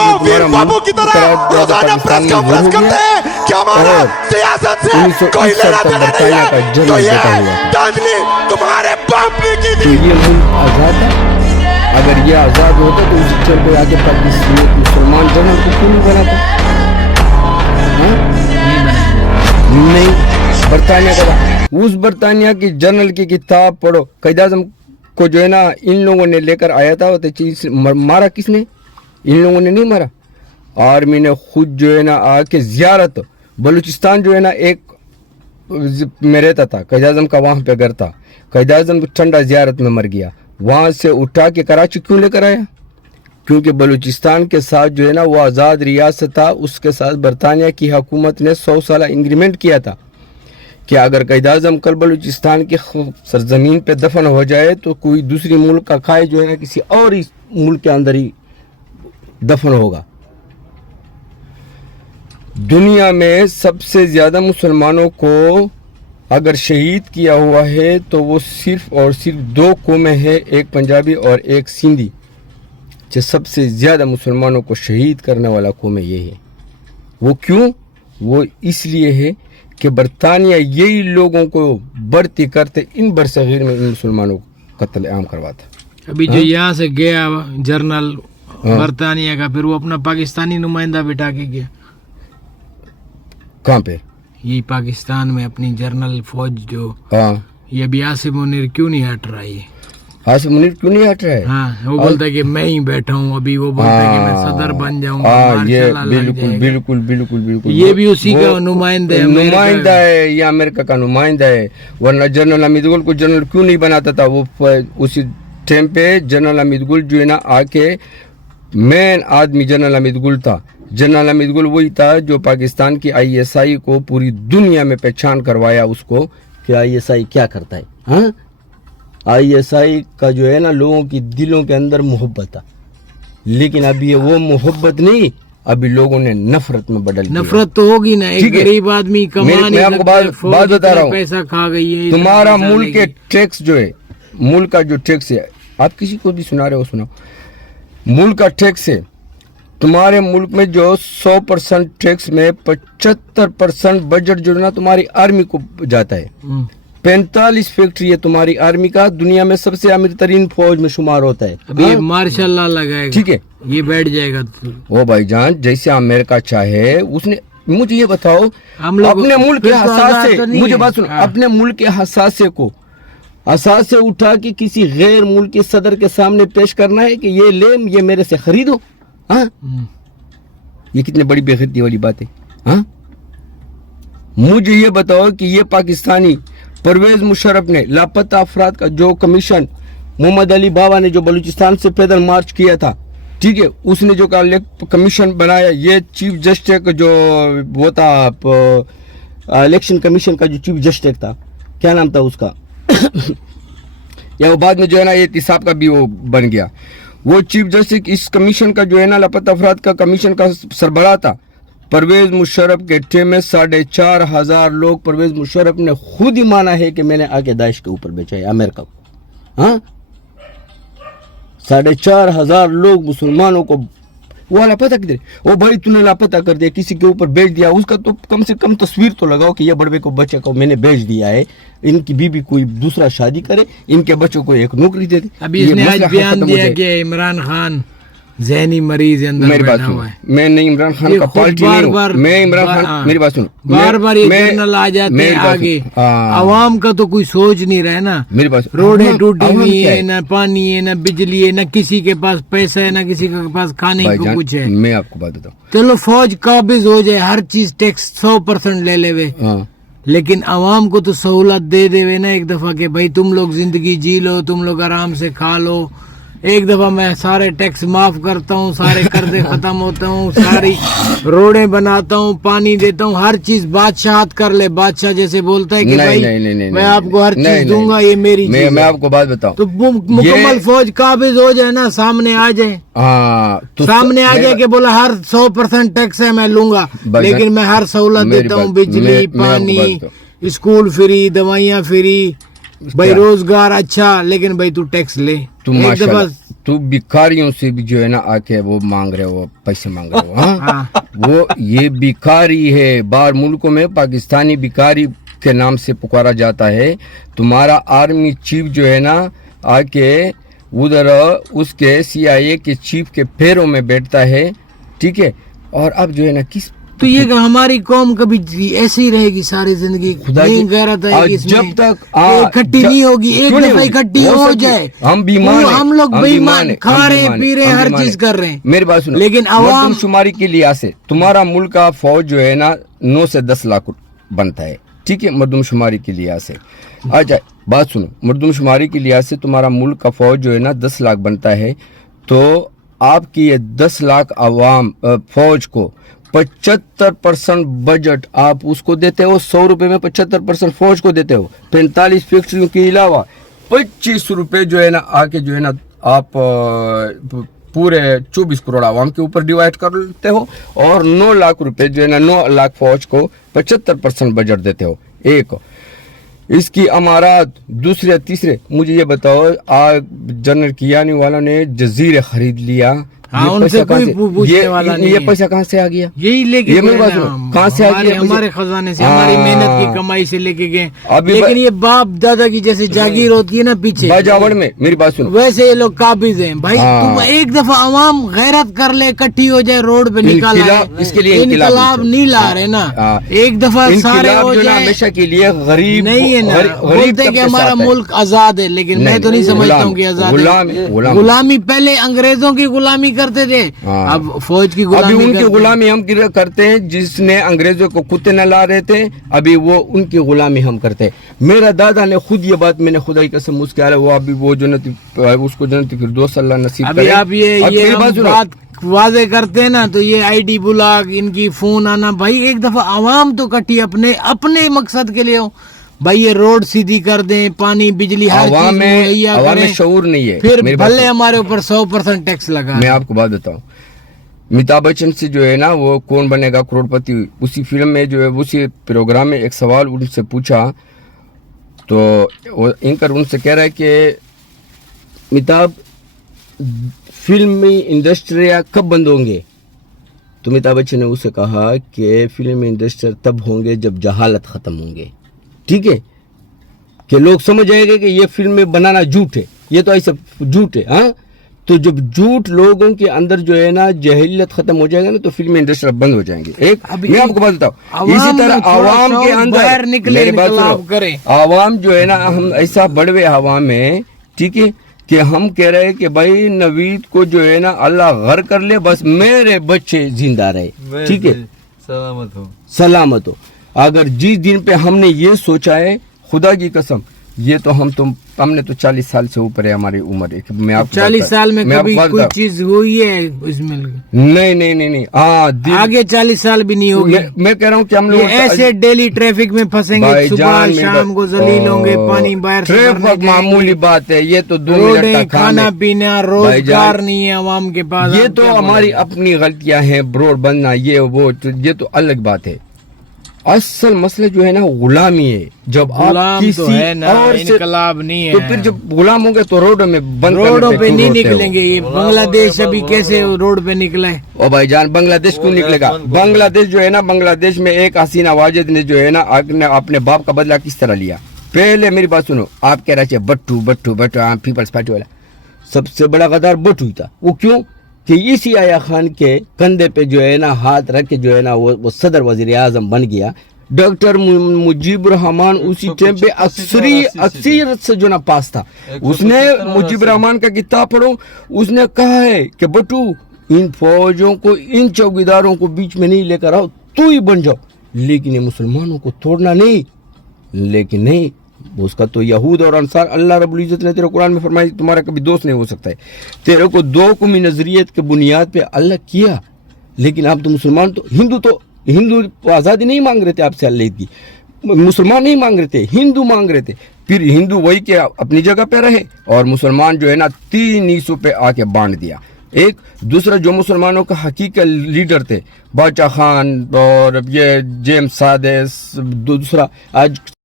लोग वीर बाबू की तरह रोजाना प्रेस कॉन्फ्रेंस करते हैं कि हमारा सियासत से कोई लेना देना नहीं है, तो ये धांधली तुम्हारे बाप ने की तो थी। ये मुल्क आज़ाद है? अगर ये आज़ाद होता तो उस चल पे आगे पाकिस्तान मुसलमान जनरल को क्यों नहीं बनाता? हाँ? नहीं, बरतानिया का उस बरतानिया की जनरल की किताब पढ़ो। क़ायद-ए-आज़म को जो है ना इन लोगों ने लेकर आया था, तो चीज मारा किसने? इन लोगों ने नहीं मारा। आर्मी ने खुद जो है ना आके जियारत, बलूचिस्तान जो है ना एक में रहता था, क़ायद-ए-आज़म का वहाँ पे घर था, क़ायद-ए-आज़म ठंडा जियारत में मर गया, वहाँ से उठा के कराची क्यों लेकर आया? क्योंकि बलूचिस्तान के साथ जो है ना वो आज़ाद रियासत था, उसके साथ बरतानिया की हुकूमत ने 100 साल इंग्रीमेंट किया था कि अगर क़ायद-ए-आज़म कल बलूचिस्तान की सरजमीन पे दफन हो जाए तो कोई दूसरी मुल्क का खाए जो है ना किसी और ही मुल्क के अंदर ही दफन होगा। दुनिया में सबसे ज़्यादा मुसलमानों को अगर शहीद किया हुआ है तो वो सिर्फ और सिर्फ 2 कौमें हैं, एक पंजाबी और एक सिंधी। जो सबसे ज़्यादा मुसलमानों को शहीद करने वाला कौम ये है। वो क्यों? वो इसलिए है कि बरतानिया यही लोगों को भर्ती करते इन बरसगीर में इन मुसलमानों को कत्ल आम करवाता। अभी जो यहाँ से गया जर्नल बरतानिया का, फिर वो अपना पाकिस्तानी नुमाइंदा बिठा के गया। कहाँ पे? ये पाकिस्तान में अपनी जर्नल फौज जो, हाँ, ये अभी आसिम मुनीर क्यों नहीं हट रहा है? आसिम मुनीर क्यों नहीं हट रहा है? हाँ, वो बोलता है कि मैं ही बैठा हूँ, अभी वो बोलता है कि मैं सदर बन जाऊंगा। ये बिल्कुल ये भी उसी का नुमाइंदा है, ये अमेरिका का नुमाइंदा है। वरना जनरल हमीद गुल को जनरल क्यों नहीं बनाता था? वो उसी टाइम पे जनरल हमीद गुल जो है ना आके मेन आदमी जनरल हमीद गुल था। जनरल हमीद गुल वही था जो पाकिस्तान की ISI को पूरी दुनिया में पहचान करवाया उसको कि ISI क्या करता है। हाँ, ISI का जो है ना लोगों की दिलों के अंदर मोहब्बत था, लेकिन अभी ये वो मोहब्बत नहीं, अभी लोगों ने नफरत में बदल दिया। नफरत तो होगी ना, एक गरीब आदमी मैं आपको बात बता रहा हूँ, पैसा खा गई है। तुम्हारा मुल्क के टैक्स जो है, मुल्क का जो टैक्स है, आप किसी को भी सुना रहे हो सुनाओ, मुल्क का टैक्स है। तुम्हारे मुल्क में जो 100% टैक्स में 75% बजट जो है ना तुम्हारी आर्मी को जाता है। 45 फैक्ट्री है तुम्हारी आर्मी का, दुनिया में सबसे अमीर तरीन फौज में शुमार होता है। अभी मार्शल लॉ लगाएगा, ठीक है, ये बैठ जाएगा। ओ भाईजान, जैसे अमेरिका चाहे उसने, मुझे ये बताओ, अपने मुल्क के हसासे, मुझे बात सुनो, अपने मुल्क के हसासे को हसासे उठा के किसी गैर मुल्क के सदर के सामने पेश करना है कि ये ले, ये मेरे से खरीदो। हाँ, ये कितनी बड़ी बेइज्जती वाली बात है। हाँ, मुझे ये बताओ कि ये पाकिस्तानी परवेज मुशर्रफ ने लापता अफराद का जो कमीशन, मोहम्मद अली बाबा ने जो बलूचिस्तान से पैदल मार्च किया था, ठीक है, उसने जो कमीशन बनाया, ये चीफ जस्टिस जो वो था इलेक्शन कमीशन का जो चीफ जस्टिस था, क्या नाम था उसका या वो बाद में जो है ना एहतिसाब का भी वो बन गया, वो चीफ जस्टिस इस कमीशन का जो है ना लापता अफराद का कमीशन का सरबराह था। परवेज मुशर्रफ के टे में 4,500 लोग, परवेज मुशर्रफ ने खुद ही माना है कि मैंने आके दाइश के ऊपर बेचा है अमेरिका को। हाँ, 4,500 लोग मुसलमानों को वो लापता किधर, ओ भाई तूने लापता कर दिया, किसी के ऊपर बेच दिया, उसका तो कम से कम तस्वीर तो लगाओ कि ये बड़े को बच्चे को मैंने बेच दिया है, इनकी बीबी कोई दूसरा शादी करे, इनके बच्चों को एक नौकरी दे दे। अभी इसने आज बयान दिया कि इमरान खान ज़हनी मरीज अंदर मेरी बात सुनो, मैं नहीं इमरान खान का पार्टी नहीं हूँ, मैं इमरान खान, मेरी बात सुनो, बार बार ये जर्नल आ जाते हैं आगे, आवाम का तो कोई सोच नहीं रहा है ना। मेरी बात, रोडें टूटी हुई है, ना पानी है, ना बिजली है, ना किसी के पास पैसा है, ना किसी के पास खाने को कुछ है। मैं आपको बात बताऊँ, चलो फौज काबिज हो जाए, हर चीज टैक्स 100% ले लेवे, लेकिन आवाम को तो सहूलत दे देवे ना एक दफा के भाई तुम लोग जिंदगी जी लो, तुम लोग आराम से खा लो। एक दफा मैं सारे टैक्स माफ करता हूँ, सारे कर्जे खत्म होता हूँ, सारी रोडें बनाता हूँ, पानी देता हूँ, हर चीज बादशाहत कर ले। बादशाह जैसे बोलता है कि भाई मैं आपको हर चीज दूंगा, ये मेरी चीज है। मैं आपको बात बताऊं, तो मुकम्मल फौज काबिज हो जाए ना, सामने आ जाए, तो सामने आ जाए कि बोला हर 100% टैक्स है मैं लूंगा, लेकिन मैं हर सहूलत देता हूँ, बिजली, पानी, स्कूल फ्री, दवाइयाँ फ्री, भाई रोजगार अच्छा, लेकिन भाई तू टैक्स ले। تو भिखारियों से भी जो है ना आके वो मांग रहे हो, पैसे मांग रहे हो, हाँ? वो ये भिखारी है, बाहर मुल्कों में पाकिस्तानी भिखारी के नाम से पुकारा जाता है। तुम्हारा आर्मी चीफ जो है ना आके उधर उसके CIA के चीफ के पैरों में बैठता है, ठीक है। और अब जो है ना किस तो ये हमारी कौम कभी ऐसी ही रहेगी सारी जिंदगी, नहीं गैरत है जब तक इकट्ठी नहीं होगी, एक दफा इकट्ठी हो जाए। हम बीमान, हम लोग बेईमान, खा रहे हैं, पी रहे हैं, हर चीज कर रहे हैं। मेरी बात सुनो, लेकिन अवाम मर्दमशुमारी के लिहाज से तुम्हारा मुल्क का फौज जो है ना 9 से 10 लाख बनता है, ठीक है, मर्दमशुमारी के लिहाज से। अच्छा बात सुनो, मर्दमशुमारी के लिहाज से तुम्हारा मुल्क का फौज जो है ना 10 लाख बनता है, तो आपकी ये 10 लाख अवाम फौज को 75% बजट आप उसको देते हो, 100 रुपए में 75% फौज को देते हो। 45 फैक्ट्रियों के अलावा 25 रुपए जो है ना आके जो है ना आप पूरे 24 करोड़ आवाम के ऊपर डिवाइड कर लेते हो, और 9 लाख रुपए जो है ना 9 लाख फौज को 75% बजट देते हो। एक इसकी अमारात, दूसरे तीसरे मुझे ये बताओ, जनरल कियानी वालों ने जजीरे खरीद लिया, हाँ, उनसे कोई पूछने वाला नहीं ये है। पैसा कहाँ से आ गया? यही लेके ये मेरी बात सुनो, कहाँ से आ गया? हमारे खजाने से, हमारी मेहनत की कमाई से लेके गए। लेकिन ये बाप दादा की जैसे जागीर होती है ना पीछे बाजावड़ में, मेरी बात सुनो, वैसे ये लोग काबिज हैं भाई। तुम एक दफा अवाम गैरत कर ले, इकट्ठी हो जाए, रोड पे निकाल, इसके लिए इनकलाब नहीं ला रहे ना, एक दफा सारे हो जाए। हमेशा के लिए गरीब नहीं है ना, बोलते हैं कि हमारा मुल्क आजाद है, लेकिन मैं तो नहीं समझता हूँ कि आजाद है। गुलामी पहले अंग्रेजों की गुलामी करते थे, अब फौज की गुलामी, अभी उनकी गुलामी हम करते हैं। जिसने अंग्रेजों को कुत्ते न ला रहे थे, अभी वो उनकी गुलामी हम करते हैं। मेरा दादा ने खुद ये बात, मैंने खुदा की कसम मुझके आ रहा है, वो अभी वो जन्नती, उसको जन्नती फिरदौस अल्लाह नसीब करे। अभी आप ये बात वादे करते हैं ना, तो ये ID ब्लॉग, इनकी फोन आना, भाई एक दफा आवाम तो कटी अपने मकसद के लिए हो भाई। ये रोड सीधी कर दें, पानी बिजली हर चीज आवाम में शऊर नहीं है, फिर भले हमारे ऊपर 100% टैक्स लगा। मैं आपको बात बताऊं, अमिताभ बच्चन से जो है ना वो कौन बनेगा करोड़पति, उसी फिल्म में जो है उसी प्रोग्राम में एक सवाल उनसे पूछा, तो वो एंकर उनसे कह रहा है कि अमिताभ फिल्मी इंडस्ट्री कब बंद होंगे? तो अमिताभ बच्चन ने उसे कहा कि फिल्म इंडस्ट्री तब होंगे जब जहालत खत्म होंगे, ठीक है, कि लोग समझ जाएंगे कि ये फिल्म में बनाना झूठ है, ये तो ऐसा झूठ है। हाँ, तो जब झूठ लोगों के अंदर जो है ना जहलीत खत्म हो जाएगा ना, तो फिल्म इंडस्ट्री बंद हो जाएंगे। एक मैं आपको बात बताऊं, इसी तरह आवाम के अंदर मेरी बात सुनो, आवाम जो है ना, हम ऐसा बड़वे आवाम में, ठीक है, कि हम कह रहे हैं कि भाई नवीद को जो है ना अल्लाह घर कर ले, बस मेरे बच्चे जिंदा रहे, ठीक है, सलामत हो। अगर जिस दिन पे हमने ये सोचा है, खुदा की कसम, ये तो हमने तो 40 साल से ऊपर है हमारी उम्र। मैं आपको 40 साल में कभी कोई चीज हुई है इसमें? नहीं। आगे 40 साल भी नहीं होगी। मैं कह रहा हूँ कि हम लोग ऐसे डेली ट्रैफिक में फंसेंगे, सुबह शाम को जलील होंगे, पानी बाहर से ट्रैफिक मामूली बात है, ये तो 2 मिनट का खाना पीना, रोजगार नहीं है आवाम के पास। ये तो हमारी अपनी गलतियां हैं, रोड बनना, ये वो, ये तो अलग बात है। असल मसला जो है ना गुलामी है। जब आप किसी तो है ना, और इनकलाब नहीं है, तो फिर जब गुलाम होंगे तो रोड में बंद, रोडों पे नहीं निकलेंगे। ये बांग्लादेश अभी कैसे रोड पे निकला है? ओ भाईजान, बांग्लादेश क्यों निकलेगा? बांग्लादेश जो है ना, बांग्लादेश में एक हसीना वाजिद ने जो है ना अपने बाप का बदला किस तरह लिया। पहले मेरी बात सुनो, आप कह रहे थे बट्टू पीपल्स पार्टी वाला सबसे बड़ा गद्दार बट्टू था। वो क्यों कि इसी आया खान के कंधे पे जो है ना हाथ रख के जो है ना वो सदर वजीर आजम बन गया। डॉक्टर मुजीबुर रहमान उसी टाइम पे अक्सरियत से जो ना पास था। उसने मुजीबुर रहमान का किताब पढ़ो, उसने कहा है कि बट्टू इन फौजों को, इन चौकीदारों को बीच में नहीं लेकर आओ, तू ही बन जाओ, लेकिन ये मुसलमानों को तोड़ना नहीं। लेकिन नहीं, उसका तो यहूद और अंसार, अल्लाह रब्बुल इज्जत ने तेरे कुरान में फरमाया तुम्हारा कभी दोस्त नहीं हो सकता है। तेरे को दो कौमी नजरियत के बुनियाद पे अल्लाह किया, लेकिन आप तो मुसलमान, तो हिंदू आज़ादी नहीं मांग रहे थे आपसे अल्लाह की, मुसलमान नहीं मांग रहे थे, हिंदू मांग रहे थे। फिर हिंदू वही के अपनी जगह पे रहे और मुसलमान जो है ना 3 हिस्सों पे आके बांट दिया। एक दूसरा जो मुसलमानों का हकीकी लीडर थे बादशाह खान और ये जेम्स सादिस, दूसरा आज